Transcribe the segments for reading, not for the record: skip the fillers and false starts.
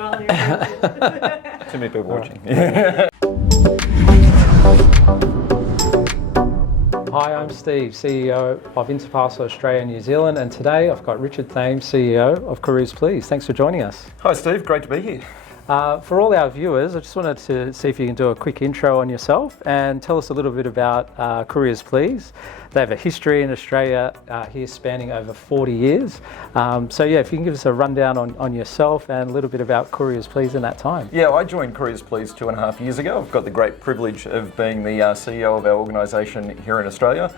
Australia. Too many people watching. Hi, I'm Steve, CEO of Interparcel Australia New Zealand, and today I've got Richard Thame, CEO of CouriersPlease. Thanks for joining us. Hi Steve, great to be here. For all our viewers, I just wanted to see if you can do a quick intro on yourself and tell us a little bit about CouriersPlease. They have a history in Australia here spanning over 40 years. So yeah, if you can give us a rundown on yourself and a little bit about CouriersPlease in that time. Yeah, I joined CouriersPlease 2.5 years ago. I've got the great privilege of being the CEO of our organisation here in Australia.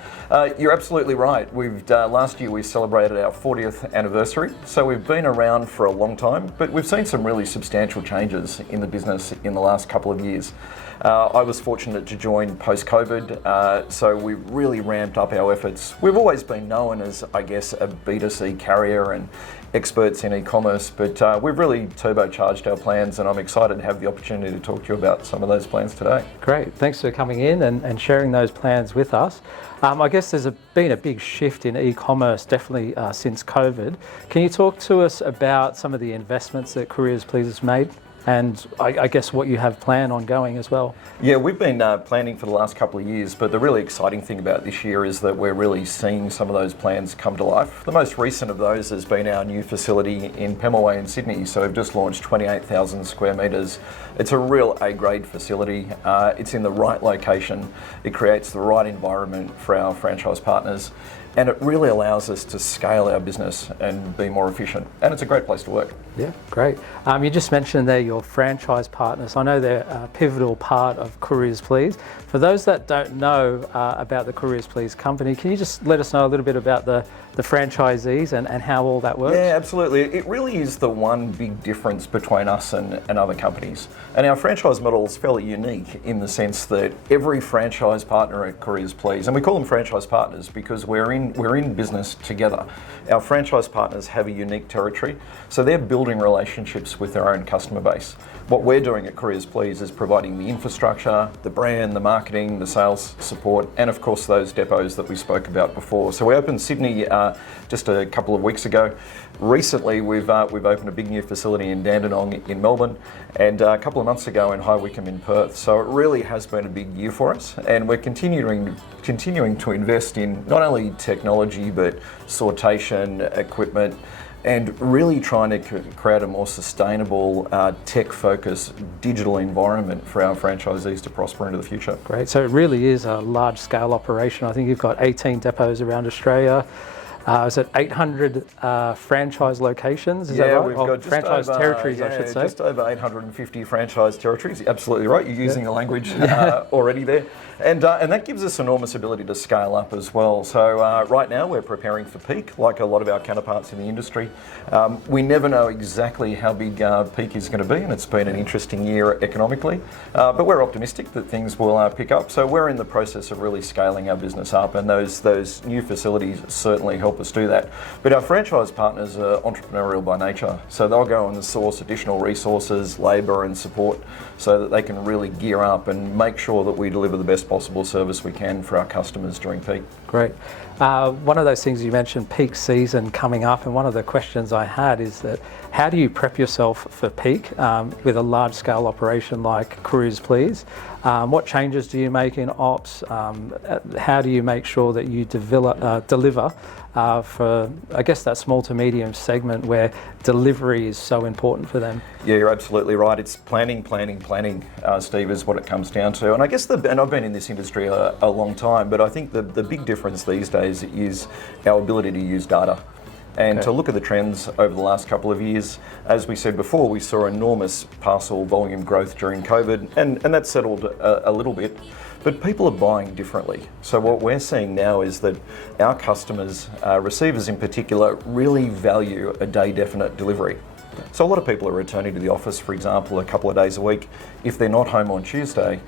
You're absolutely right. Last year we celebrated our 40th anniversary, so we've been around for a long time, but we've seen some really substantial changes in the business in the last couple of years. I was fortunate to join post-COVID, so we've really ramped up our efforts. We've always been known as, I guess, a B2C carrier and experts in e-commerce, but we've really turbocharged our plans, and I'm excited to have the opportunity to talk to you about some of those plans today. Great, thanks for coming in and sharing those plans with us. I guess there's been a big shift in e-commerce, definitely since COVID. Can you talk to us about some of the investments that CouriersPlease has made? And I guess what you have planned ongoing as well. Yeah, we've been planning for the last couple of years, but the really exciting thing about this year is that we're really seeing some of those plans come to life. The most recent of those has been our new facility in Pemulwuy in Sydney. So we've just launched 28,000 square metres. It's a real A-grade facility. It's in the right location. It creates the right environment for our franchise partners. And it really allows us to scale our business and be more efficient. And it's a great place to work. Yeah, great. You just mentioned there your franchise partners. I know they're a pivotal part of CouriersPlease. For those that don't know about the CouriersPlease company, can you just let us know a little bit about the franchisees and how all that works? Yeah, absolutely. It really is the one big difference between us and other companies. And our franchise model is fairly unique in the sense that every franchise partner at CouriersPlease, and we call them franchise partners because we're in business together. Our franchise partners have a unique territory, so they're building relationships with their own customer base. What we're doing at CouriersPlease is providing the infrastructure, the brand, the marketing, the sales support, and of course those depots that we spoke about before. So we opened Sydney just a couple of weeks ago. Recently, we've opened a big new facility in Dandenong in Melbourne, and a couple of months ago in High Wycombe in Perth. So it really has been a big year for us, and we're continuing to invest in not only technology but sortation, equipment, and really trying to create a more sustainable, tech-focused digital environment for our franchisees to prosper into the future. Great, so it really is a large-scale operation. I think you've got 18 depots around Australia. Is it 800 franchise locations? Is that right? We've got franchise territories, I should say. Just over 850 franchise territories. You're absolutely right. You're using the language already there. And that gives us enormous ability to scale up as well. So right now we're preparing for peak, like a lot of our counterparts in the industry. We never know exactly how big peak is going to be, and it's been an interesting year economically. But we're optimistic that things will pick up. So we're in the process of really scaling our business up, and those new facilities certainly help us do that. But our franchise partners are entrepreneurial by nature, so they'll go and source additional resources, labour and support so that they can really gear up and make sure that we deliver the best possible service we can for our customers during peak. Great. One of those things you mentioned, peak season coming up, and one of the questions I had is that how do you prep yourself for peak with a large scale operation like CouriersPlease? What changes do you make in ops? How do you make sure that you deliver for, I guess, that small to medium segment where delivery is so important for them? Yeah, you're absolutely right. It's planning, Steve, is what it comes down to. And I guess, and I've been in this industry a long time, but I think the big difference these days is our ability to use data. And to look at the trends over the last couple of years, as we said before, we saw enormous parcel volume growth during COVID, and that settled a little bit. But people are buying differently. So what we're seeing now is that our customers, receivers in particular, really value a day definite delivery. So a lot of people are returning to the office, for example, a couple of days a week. If they're not home on Tuesday,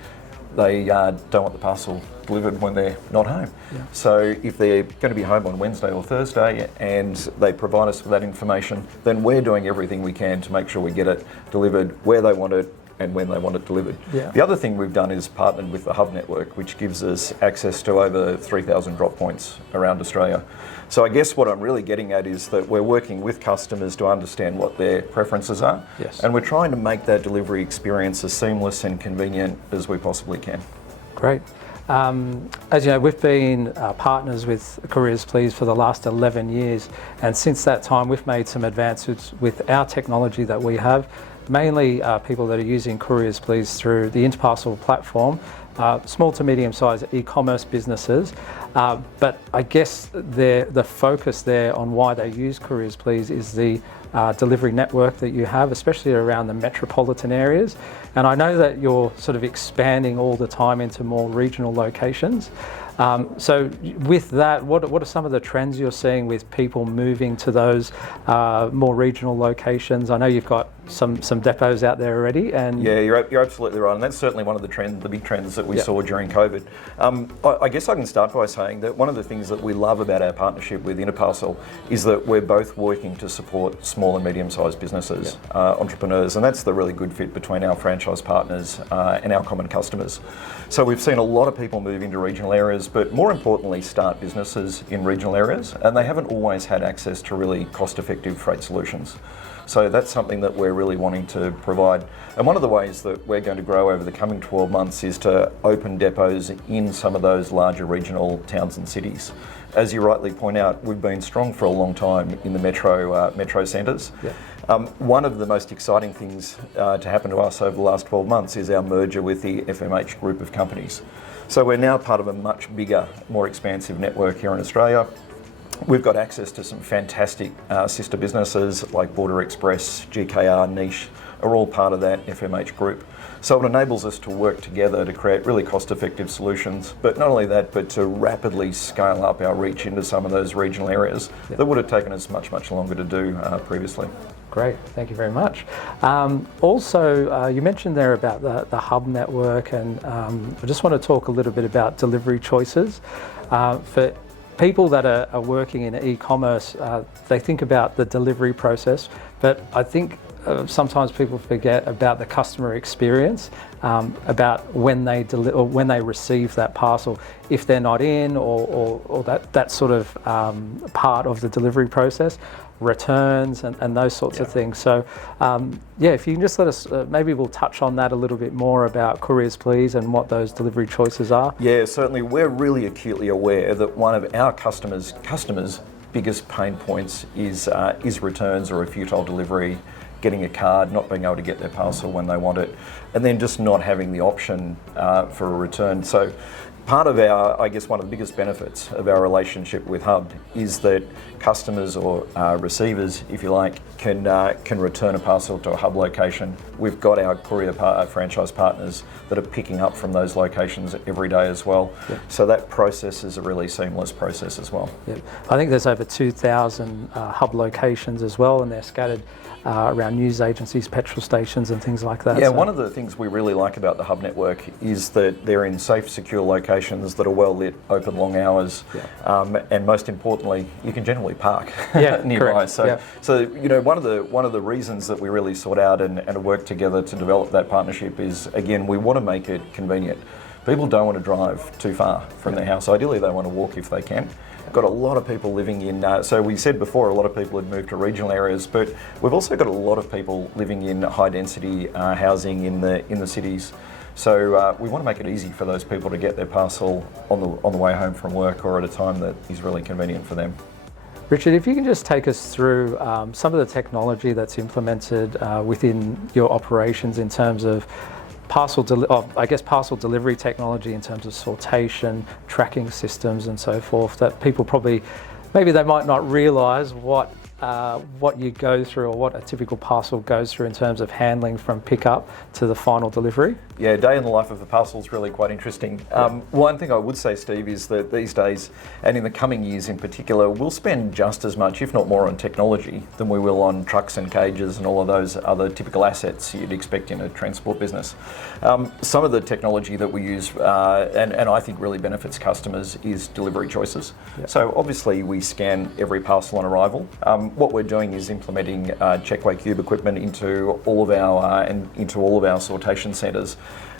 they don't want the parcel delivered when they're not home. Yeah. So if they're going to be home on Wednesday or Thursday and they provide us with that information, then we're doing everything we can to make sure we get it delivered where they want it, and when they want it delivered. Yeah. The other thing we've done is partnered with the Hub network, which gives us access to over 3,000 drop points around Australia. So I guess what I'm really getting at is that we're working with customers to understand what their preferences are, Yes. and we're trying to make that delivery experience as seamless and convenient as we possibly can. Great. As you know, we've been partners with CouriersPlease for the last 11 years, and since that time we've made some advances with our technology that we have, mainly people that are using CouriersPlease through the Interparcel platform, small to medium-sized e-commerce businesses, but I guess the focus there on why they use CouriersPlease is the delivery network that you have, especially around the metropolitan areas. And I know that you're sort of expanding all the time into more regional locations. So with that, what are some of the trends you're seeing with people moving to those more regional locations? I know you've got some depots out there already. And yeah, you're absolutely right, and that's certainly one of the big trends that we saw during COVID. I guess I can start by saying that one of the things that we love about our partnership with Interparcel is that we're both working to support small and medium-sized businesses, entrepreneurs, and that's the really good fit between our franchise partners and our common customers. So we've seen a lot of people move into regional areas, but more importantly start businesses in regional areas, and they haven't always had access to really cost-effective freight solutions. So that's something that we're really wanting to provide. And one of the ways that we're going to grow over the coming 12 months is to open depots in some of those larger regional towns and cities. As you rightly point out, we've been strong for a long time in the metro centres. One of the most exciting things to happen to us over the last 12 months is our merger with the FMH group of companies. So we're now part of a much bigger, more expansive network here in Australia. We've got access to some fantastic sister businesses like Border Express, GKR, Niche, are all part of that FMH group. So it enables us to work together to create really cost-effective solutions, but not only that, but to rapidly scale up our reach into some of those regional areas that would have taken us much, much longer to do previously. Great, thank you very much. Also, you mentioned there about the hub network, and I just want to talk a little bit about delivery choices. For people that are working in e-commerce, they think about the delivery process, but I think sometimes people forget about the customer experience, about when they or when they receive that parcel, if they're not in, or that sort of part of the delivery process, returns and those sorts of things. So if you can just let us, maybe we'll touch on that a little bit more about CouriersPlease and what those delivery choices are. Yeah, certainly. We're really acutely aware that one of our customers' biggest pain points is returns or a futile delivery, getting a card, not being able to get their parcel when they want it, and then just not having the option for a return. So part of one of the biggest benefits of our relationship with Hub is that customers or receivers, if you like, can return a parcel to a Hub location. We've got our courier franchise partners that are picking up from those locations every day as well. So that process is a really seamless process as well. I think there's over 2,000 Hub locations as well, and they're scattered around news agencies, petrol stations and things like that. Yeah, one of the things we really like about the Hub network is that they're in safe, secure locations that are well lit, open long hours, and most importantly, you can generally park nearby. So you know, one of the reasons that we really sought out and worked together to develop that partnership is, again, we want to make it convenient. People don't want to drive too far from their house. Ideally, they want to walk if they can. Got a lot of people living in, so we said before, a lot of people had moved to regional areas, but we've also got a lot of people living in high density housing in the cities. So we want to make it easy for those people to get their parcel on the way home from work or at a time that is really convenient for them. Richard, if you can just take us through some of the technology that's implemented within your operations in terms of parcel delivery technology, in terms of sortation, tracking systems and so forth, that people maybe they might not realise what you go through or what a typical parcel goes through in terms of handling from pickup to the final delivery. Yeah, day in the life of a parcel is really quite interesting. One thing I would say, Steve, is that these days, and in the coming years in particular, we'll spend just as much, if not more, on technology than we will on trucks and cages and all of those other typical assets you'd expect in a transport business. Some of the technology that we use, and I think really benefits customers, is delivery choices. So obviously we scan every parcel on arrival. what we're doing is implementing checkway cube equipment into all of our sortation centres.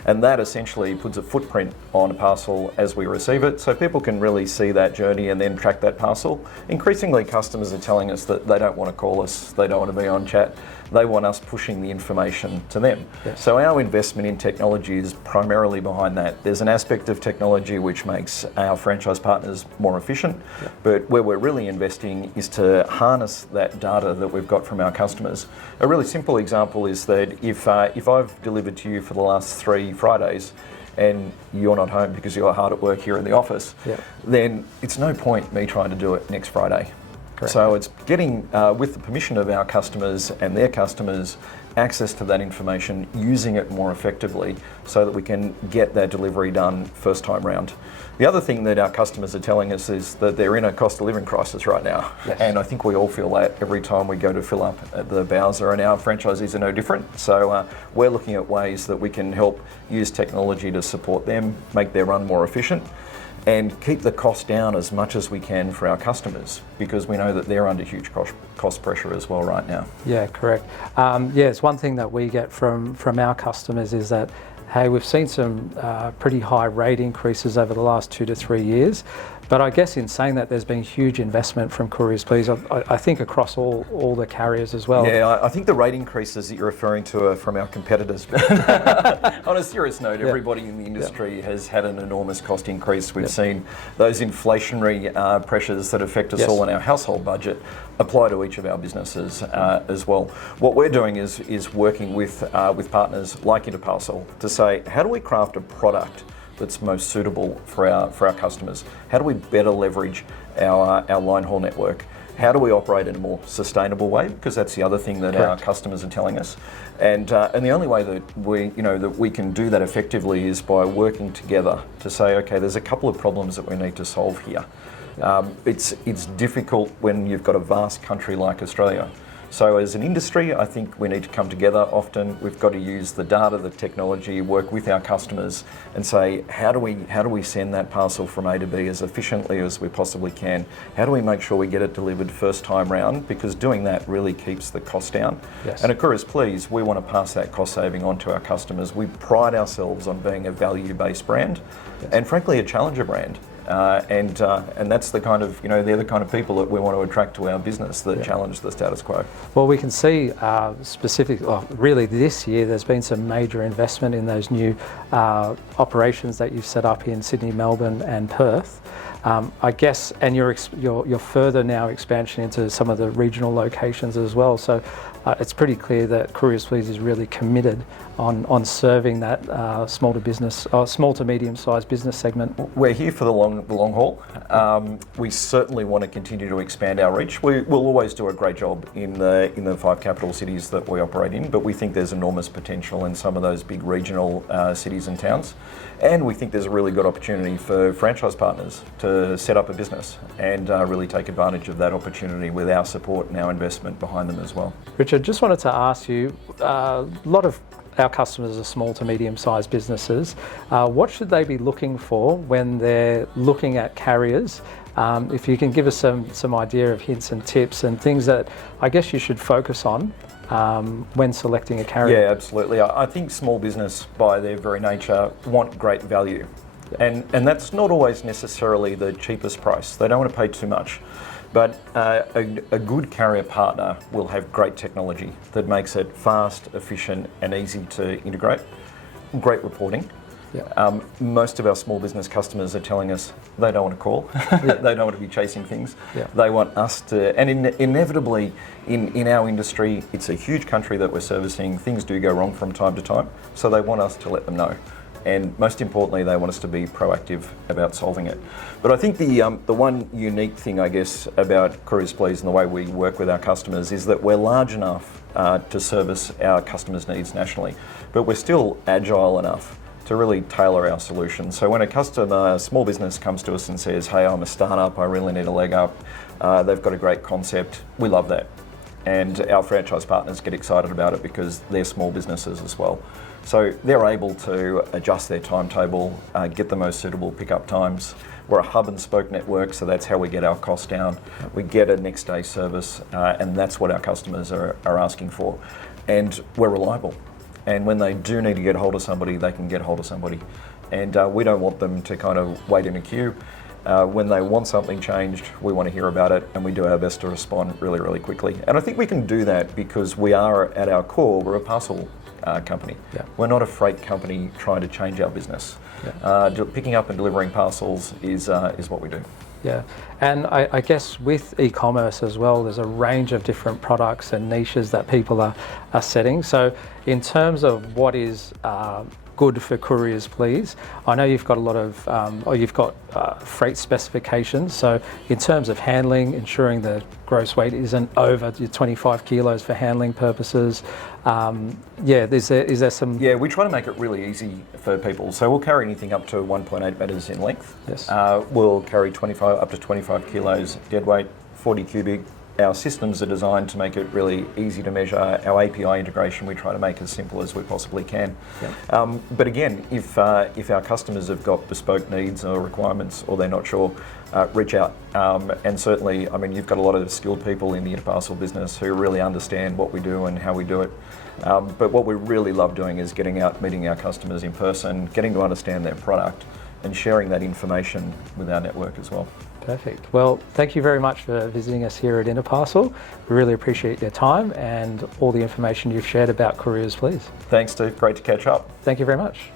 And that essentially puts a footprint on a parcel as we receive it, so people can really see that journey and then track that parcel. Increasingly, customers are telling us that they don't want to call us, they don't want to be on chat, they want us pushing the information to them. Yes. So our investment in technology is primarily behind that. There's an aspect of technology which makes our franchise partners more efficient, but where we're really investing is to harness that data that we've got from our customers. A really simple example is that if I've delivered to you for the last 3 Fridays and you're not home because you're hard at work here in the office, then it's no point me trying to do it next Friday. Correct. So it's getting, with the permission of our customers and their customers, access to that information, using it more effectively so that we can get that delivery done first time round. The other thing that our customers are telling us is that they're in a cost of living crisis right now. Yes. And I think we all feel that every time we go to fill up at the Bowser, and our franchisees are no different. So we're looking at ways that we can help use technology to support them, make their run more efficient, and keep the cost down as much as we can for our customers, because we know that they're under huge cost pressure as well right now. Yeah, correct. It's one thing that we get from our customers is that, hey, we've seen some pretty high rate increases over the last 2 to 3 years. But I guess in saying that, there's been huge investment from CouriersPlease, I think across all the carriers as well. Yeah, I think the rate increases that you're referring to are from our competitors. On a serious note, everybody in the industry has had an enormous cost increase. We've seen those inflationary pressures that affect us all in our household budget apply to each of our businesses as well. What we're doing is working with partners like Interparcel to say, how do we craft a product that's most suitable for our customers? How do we better leverage our line haul network? How do we operate in a more sustainable way? Because that's the other thing that our customers are telling us. And the only way that we can do that effectively is by working together to say, okay, there's a couple of problems that we need to solve here. It's difficult when you've got a vast country like Australia. So as an industry, I think we need to come together often. We've got to use the data, the technology, work with our customers and say, how do we send that parcel from A to B as efficiently as we possibly can? How do we make sure we get it delivered first time round? Because doing that really keeps the cost down. Yes. And at CouriersPlease, we want to pass that cost saving on to our customers. We pride ourselves on being a value-based brand and frankly a challenger brand. And that's the kind of, they're the kind of people that we want to attract to our business that challenge the status quo. Well, we can see really this year there's been some major investment in those new operations that you've set up in Sydney, Melbourne and Perth. I guess, and your further now expansion into some of the regional locations as well. So it's pretty clear that CouriersPlease is really committed on serving that small to medium-sized business segment. We're here for the long haul. We certainly want to continue to expand our reach. We'll always do a great job in the 5 capital cities that we operate in, but we think there's enormous potential in some of those big regional cities and towns. And we think there's a really good opportunity for franchise partners to set up a business and really take advantage of that opportunity with our support and our investment behind them as well. Richard, just wanted to ask you, a lot of our customers are small to medium-sized businesses. What should they be looking for when they're looking at carriers? If you can give us some idea of hints and tips and things that I guess you should focus on when selecting a carrier. Yeah, absolutely. I think small business, by their very nature, want great value. And that's not always necessarily the cheapest price. They don't want to pay too much. But a good carrier partner will have great technology that makes it fast, efficient and easy to integrate. Great reporting. Yeah. Most of our small business customers are telling us they don't want to call. They don't want to be chasing things. Yeah. They want us to, and inevitably in our industry, it's a huge country that we're servicing. Things do go wrong from time to time. So they want us to let them know. And most importantly, they want us to be proactive about solving it. But I think the one unique thing, I guess, about CouriersPlease and the way we work with our customers is that we're large enough to service our customers' needs nationally, but we're still agile enough to really tailor our solutions. So when a small business comes to us and says, hey, I'm a startup, I really need a leg up, they've got a great concept, we love that. And our franchise partners get excited about it because they're small businesses as well. So they're able to adjust their timetable, get the most suitable pickup times, We're a hub and spoke network, so that's how we get our costs down. We get a next day service, and that's what our customers are asking for. And we're reliable. And when they do need to get hold of somebody, they can get hold of somebody. And we don't want them to kind of wait in a queue. When they want something changed, we want to hear about it, and we do our best to respond really, really quickly. And I think we can do that because we are, at our core, we're a parcel company. Yeah. We're not a freight company trying to change our business. Yeah. Picking up and delivering parcels is what we do. Yeah, and I guess with e-commerce as well, there's a range of different products and niches that people are setting. So in terms of what is good for CouriersPlease, I know you've got a lot of, you've got freight specifications. So in terms of handling, ensuring the gross weight isn't over your 25 kilos for handling purposes. Is there some? Yeah, we try to make it really easy for people. So we'll carry anything up to 1.8 metres in length. Yes. We'll carry up to 25 kilos dead weight, 40 cubic. Our systems are designed to make it really easy to measure. Our API integration we try to make as simple as we possibly can. Yeah. But again, if our customers have got bespoke needs or requirements, or they're not sure, reach out. And certainly, I mean, you've got a lot of skilled people in the Interparcel business who really understand what we do and how we do it. But what we really love doing is getting out, meeting our customers in person, getting to understand their product, and sharing that information with our network as well. Perfect. Well, thank you very much for visiting us here at Interparcel. We really appreciate your time and all the information you've shared about CouriersPlease. Thanks, Steve. Great to catch up. Thank you very much.